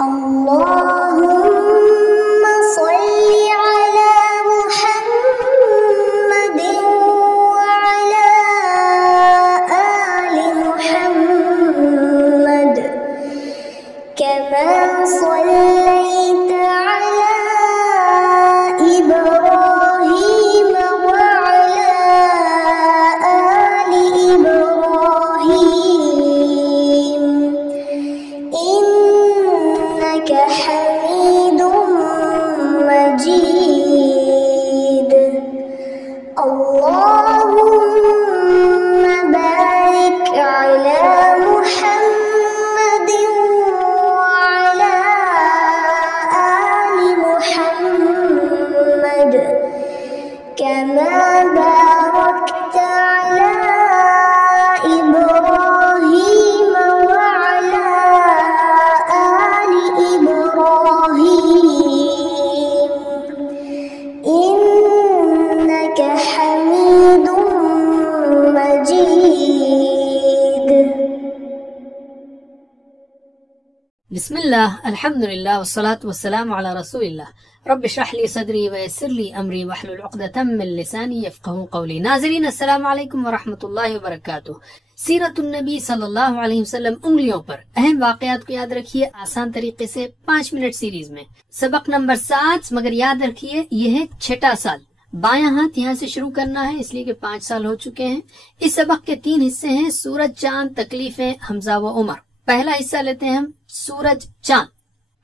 اللهم صل على محمد وعلى آل محمد كما صليت على إبراهيم وعلى آل إبراهيم إنك حميد مجيد. اللهم بارك على محمد وعلى آل محمد كما باركت على إبراهيم وعلى آل إبراهيم إنك حميد مجيد. بسم الله الحمد لله والصلاة والسلام على رسول الله. رب اشرح لي صدری ویسر لی امری واحلل عقدۃ من لسانی یفقهوا قولی. ناظرین السلام علیکم ورحمۃ اللہ وبرکاتہ. سیرت النبی صلی اللہ علیہ وسلم انگلیوں پر اہم واقعات کو یاد رکھیے آسان طریقے سے 5 منٹ سیریز میں. سبق نمبر 7 مگر یاد رکھیے یہ ہے چھٹا سال. بایاں ہاتھ یہاں سے شروع کرنا ہے اس لیے کہ 5 سال ہو چکے ہیں. اس سبق کے 3 حصے ہیں: سورج، چاند، تکلیفیں، حمزہ و عمر. پہلا حصہ لیتے ہیں ہم سورج چاند.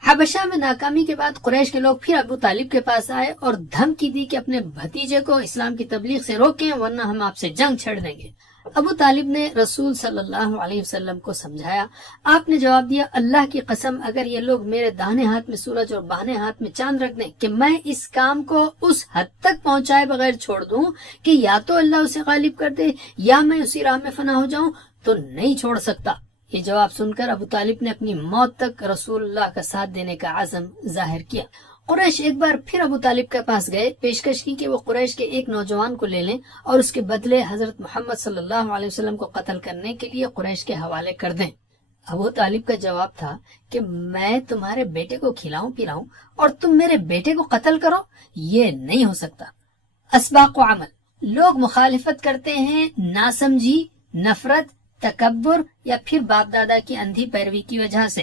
حبشہ میں ناکامی کے بعد قریش کے لوگ پھر ابو طالب کے پاس آئے اور دھمکی دی کہ اپنے بھتیجے کو اسلام کی تبلیغ سے روکیں ورنہ ہم آپ سے جنگ چھڑ دیں گے. ابو طالب نے رسول صلی اللہ علیہ وسلم کو سمجھایا. آپ نے جواب دیا: اللہ کی قسم اگر یہ لوگ میرے داہنے ہاتھ میں سورج اور بائیں ہاتھ میں چاند رکھ دیں کہ میں اس کام کو اس حد تک پہنچائے بغیر چھوڑ دوں کہ یا تو اللہ اسے غالب کر دے یا میں اسی راہ میں فنا ہو جاؤں تو نہیں چھوڑ سکتا. یہ جواب سن کر ابو طالب نے اپنی موت تک رسول اللہ کا ساتھ دینے کا عزم ظاہر کیا. قریش ایک بار پھر ابو طالب کے پاس گئے، پیشکش کی کہ وہ قریش کے ایک نوجوان کو لے لیں اور اس کے بدلے حضرت محمد صلی اللہ علیہ وسلم کو قتل کرنے کے لیے قریش کے حوالے کر دیں. ابو طالب کا جواب تھا کہ میں تمہارے بیٹے کو کھلاؤں پلاؤں اور تم میرے بیٹے کو قتل کرو، یہ نہیں ہو سکتا. اسباق و عمل. لوگ مخالفت کرتے ہیں ناسمجھی، نفرت، تکبر یا پھر باپ دادا کی اندھی پیروی کی وجہ سے.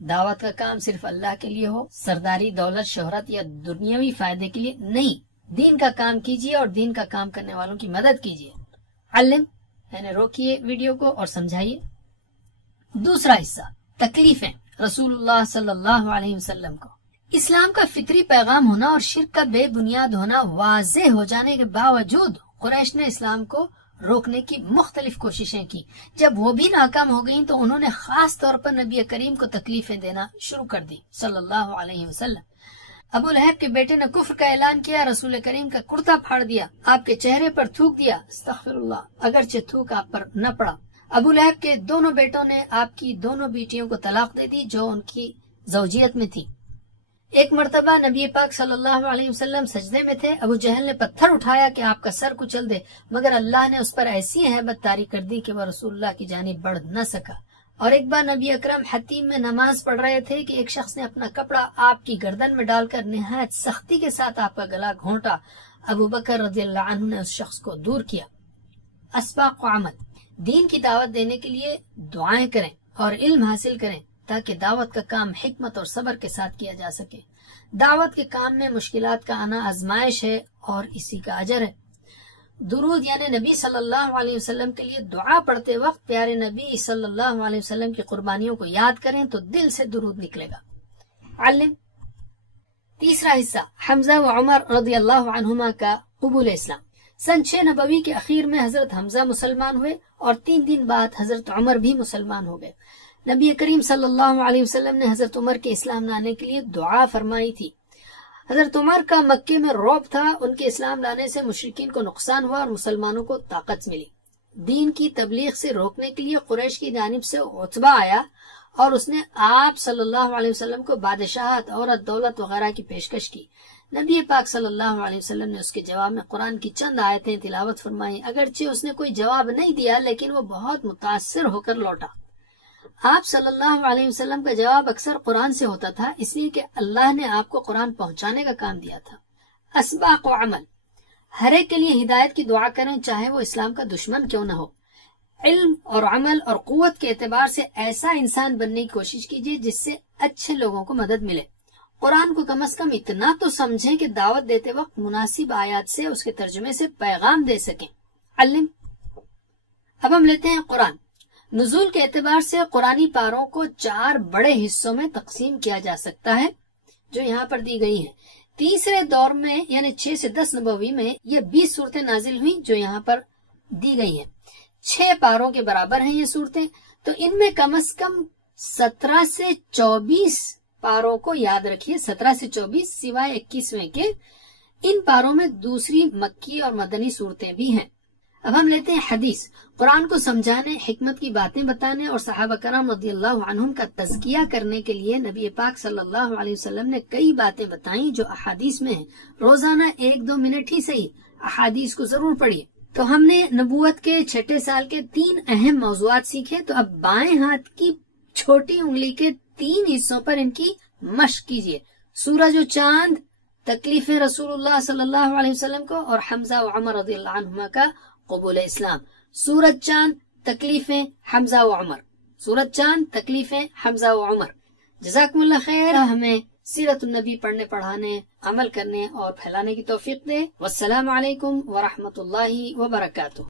دعوت کا کام صرف اللہ کے لیے ہو، سرداری، دولت، شہرت یا دنیاوی فائدے کے لیے نہیں. دین کا کام کیجیے اور دین کا کام کرنے والوں کی مدد کیجیے. علم یعنی روکیے ویڈیو کو اور سمجھائیے. دوسرا حصہ تکلیفیں. رسول اللہ صلی اللہ علیہ وسلم کو اسلام کا فطری پیغام ہونا اور شرک کا بے بنیاد ہونا واضح ہو جانے کے باوجود قریش نے اسلام کو روکنے کی مختلف کوششیں کی. جب وہ بھی ناکام ہو گئیں تو انہوں نے خاص طور پر نبی کریم کو تکلیفیں دینا شروع کر دی صلی اللہ علیہ وسلم. ابو لہب کے بیٹے نے کفر کا اعلان کیا، رسول کریم کا کرتا پھاڑ دیا، آپ کے چہرے پر تھوک دیا، استغفر اللہ، اگرچہ تھوک آپ پر نہ پڑا. ابو لہب کے دونوں بیٹوں نے آپ کی دونوں بیٹیوں کو طلاق دے دی جو ان کی زوجیت میں تھی. ایک مرتبہ نبی پاک صلی اللہ علیہ وسلم سجدے میں تھے، ابو جہل نے پتھر اٹھایا کہ آپ کا سر کچل دے، مگر اللہ نے اس پر ایسی ہیبت طاری کر دی کہ وہ رسول اللہ کی جانب بڑھ نہ سکا. اور ایک بار نبی اکرم حتیم میں نماز پڑھ رہے تھے کہ ایک شخص نے اپنا کپڑا آپ کی گردن میں ڈال کر نہایت سختی کے ساتھ آپ کا گلا گھونٹا. ابو بکر رضی اللہ عنہ نے اس شخص کو دور کیا. اسباق و عمل. دین کی دعوت دینے کے لیے دعائیں کریں اور علم حاصل کریں تاکہ دعوت کا کام حکمت اور صبر کے ساتھ کیا جا سکے. دعوت کے کام میں مشکلات کا آنا آزمائش ہے اور اسی کا اجر ہے. درود یعنی نبی صلی اللہ علیہ وسلم کے لیے دعا پڑھتے وقت پیارے نبی صلی اللہ علیہ وسلم کی قربانیوں کو یاد کریں تو دل سے درود نکلے گا. علم. تیسرا حصہ حمزہ و عمر رضی اللہ عنہما کا قبول اسلام. سن 6 نبوی کے اخیر میں حضرت حمزہ مسلمان ہوئے اور 3 دن بعد حضرت عمر بھی مسلمان ہو گئے. نبی کریم صلی اللہ علیہ وسلم نے حضرت عمر کے اسلام لانے کے لیے دعا فرمائی تھی. حضرت عمر کا مکے میں رعب تھا، ان کے اسلام لانے سے مشرکین کو نقصان ہوا اور مسلمانوں کو طاقت ملی. دین کی تبلیغ سے روکنے کے لیے قریش کی جانب سے عتبہ آیا اور اس نے آپ صلی اللہ علیہ وسلم کو بادشاہت، عورت، دولت وغیرہ کی پیشکش کی. نبی پاک صلی اللہ علیہ وسلم نے اس کے جواب میں قرآن کی چند آیتیں تلاوت فرمائی. اگرچہ اس نے کوئی جواب نہیں دیا لیکن وہ بہت متاثر ہو کر لوٹا. آپ صلی اللہ علیہ وسلم کا جواب اکثر قرآن سے ہوتا تھا، اس لیے کہ اللہ نے آپ کو قرآن پہنچانے کا کام دیا تھا۔ اسباق و عمل، ہر ایک کے لیے ہدایت کی دعا کریں، چاہے وہ اسلام کا دشمن کیوں نہ ہو۔ علم اور عمل اور قوت کے اعتبار سے ایسا انسان بننے کی کوشش کیجیے جس سے اچھے لوگوں کو مدد ملے۔ قرآن کو کم از کم اتنا تو سمجھیں کہ دعوت دیتے وقت مناسب آیات سے اس کے ترجمے سے پیغام دے سکیں۔ علم۔ اب ہم لیتے ہیں قرآن۔ نزول کے اعتبار سے قرآنی پاروں کو 4 بڑے حصوں میں تقسیم کیا جا سکتا ہے جو یہاں پر دی گئی ہیں۔ تیسرے دور میں یعنی 6 سے 10 نبوی میں یہ 20 صورتیں نازل ہوئیں جو یہاں پر دی گئی ہیں۔ 6 پاروں کے برابر ہیں یہ صورتیں، تو ان میں کم از کم 17 سے 24 پاروں کو یاد رکھیے، 17 سے 24 سوائے 21ویں کے۔ ان پاروں میں دوسری مکی اور مدنی صورتیں بھی ہیں۔ اب ہم لیتے ہیں حدیث۔ قرآن کو سمجھانے، حکمت کی باتیں بتانے اور صحابہ کرام رضی اللہ عنہم کا تزکیہ کرنے کے لیے نبی پاک صلی اللہ علیہ وسلم نے کئی باتیں بتائیں جو احادیث میں ہیں۔ روزانہ 1-2 منٹ ہی صحیح احادیث کو ضرور پڑھیے۔ تو ہم نے نبوت کے 6 سال کے 3 اہم موضوعات سیکھے، تو اب بائیں ہاتھ کی چھوٹی انگلی کے 3 حصوں پر ان کی مشق کیجیے۔ سورج و چاند، تکلیفیں رسول اللہ صلی اللہ علیہ وسلم کو، اور حمزہ و عمر رضی اللہ عنہما کا قبول اسلام۔ سورج چاند، تکلیفیں، حمزہ و عمر۔ سورج چاند، تکلیفیں، حمزہ و عمر۔ جزاکم اللہ خیر۔ ہمیں سیرت النبی پڑھنے، پڑھانے، عمل کرنے اور پھیلانے کی توفیق دے۔ والسلام علیکم ورحمۃ اللہ وبرکاتہ۔